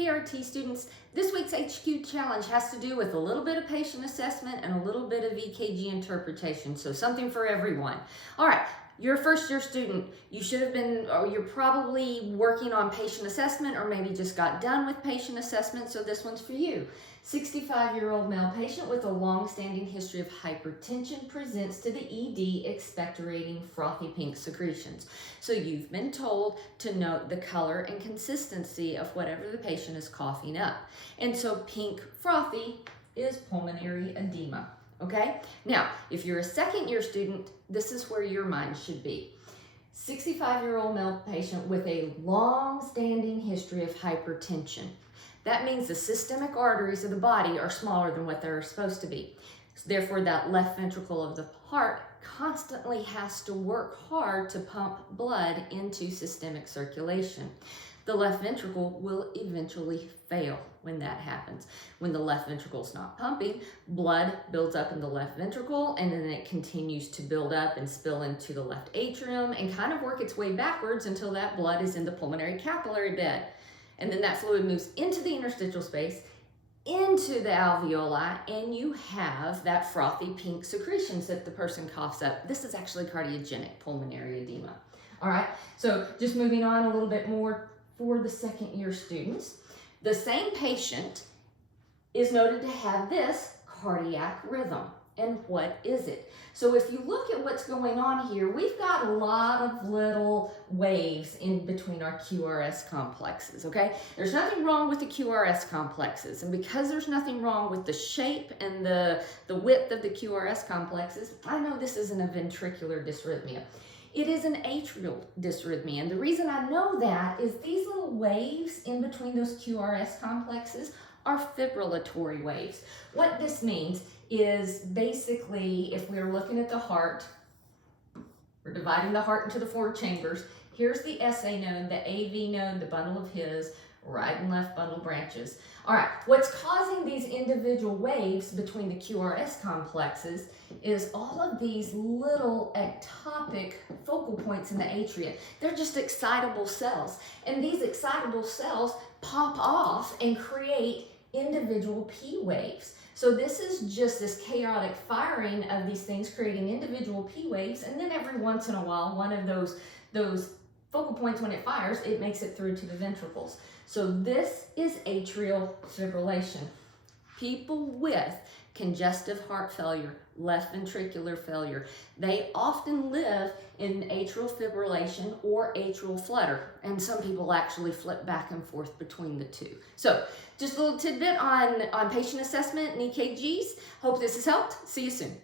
Hey RT students, this week's HQ challenge has to do with a little bit of patient assessment and a little bit of EKG interpretation, so something for everyone. All right, you're a first year student. You should have been, or you're probably working on patient assessment or maybe just got done with patient assessment, so this one's for you. 65-year-old male patient with a long-standing history of hypertension presents to the ED expectorating frothy pink secretions. So you've been told to note the color and consistency of whatever the patient is coughing up. And so pink frothy is pulmonary edema, okay? Now, if you're a second-year student, this is where your mind should be. 65-year-old male patient with a long-standing history of hypertension. That means the systemic arteries of the body are smaller than what they're supposed to be. So therefore, that left ventricle of the heart constantly has to work hard to pump blood into systemic circulation. The left ventricle will eventually fail when that happens. When the left ventricle is not pumping, blood builds up in the left ventricle, and then it continues to build up and spill into the left atrium and kind of work its way backwards until that blood is in the pulmonary capillary bed. And then that fluid moves into the interstitial space, into the alveoli, and you have that frothy pink secretions that the person coughs up. This is actually cardiogenic pulmonary edema. All right, so just moving on a little bit more for the second year students. The same patient is noted to have this cardiac rhythm. And what is it? So if you look at what's going on here, we've got a lot of little waves in between our QRS complexes, okay? There's nothing wrong with the QRS complexes, and because there's nothing wrong with the shape and the width of the QRS complexes, I know this isn't a ventricular dysrhythmia. It is an atrial dysrhythmia, and the reason I know that is these little waves in between those QRS complexes are fibrillatory waves. What this means is basically, if we're looking at the heart, we're dividing the heart into the four chambers. Here's the SA node, the AV node, the bundle of His, right and left bundle branches. All right, what's causing these individual waves between the QRS complexes is all of these little ectopic focal points in the atria. They're just excitable cells, and these excitable cells pop off and create individual P waves. So this is just this chaotic firing of these things creating individual P waves, and then every once in a while, one of those focal points, when it fires, it makes it through to the ventricles. So this is atrial fibrillation. People with congestive heart failure, left ventricular failure, they often live in atrial fibrillation or atrial flutter, and some people actually flip back and forth between the two. So just a little tidbit on patient assessment and EKGs. Hope this has helped. See you soon.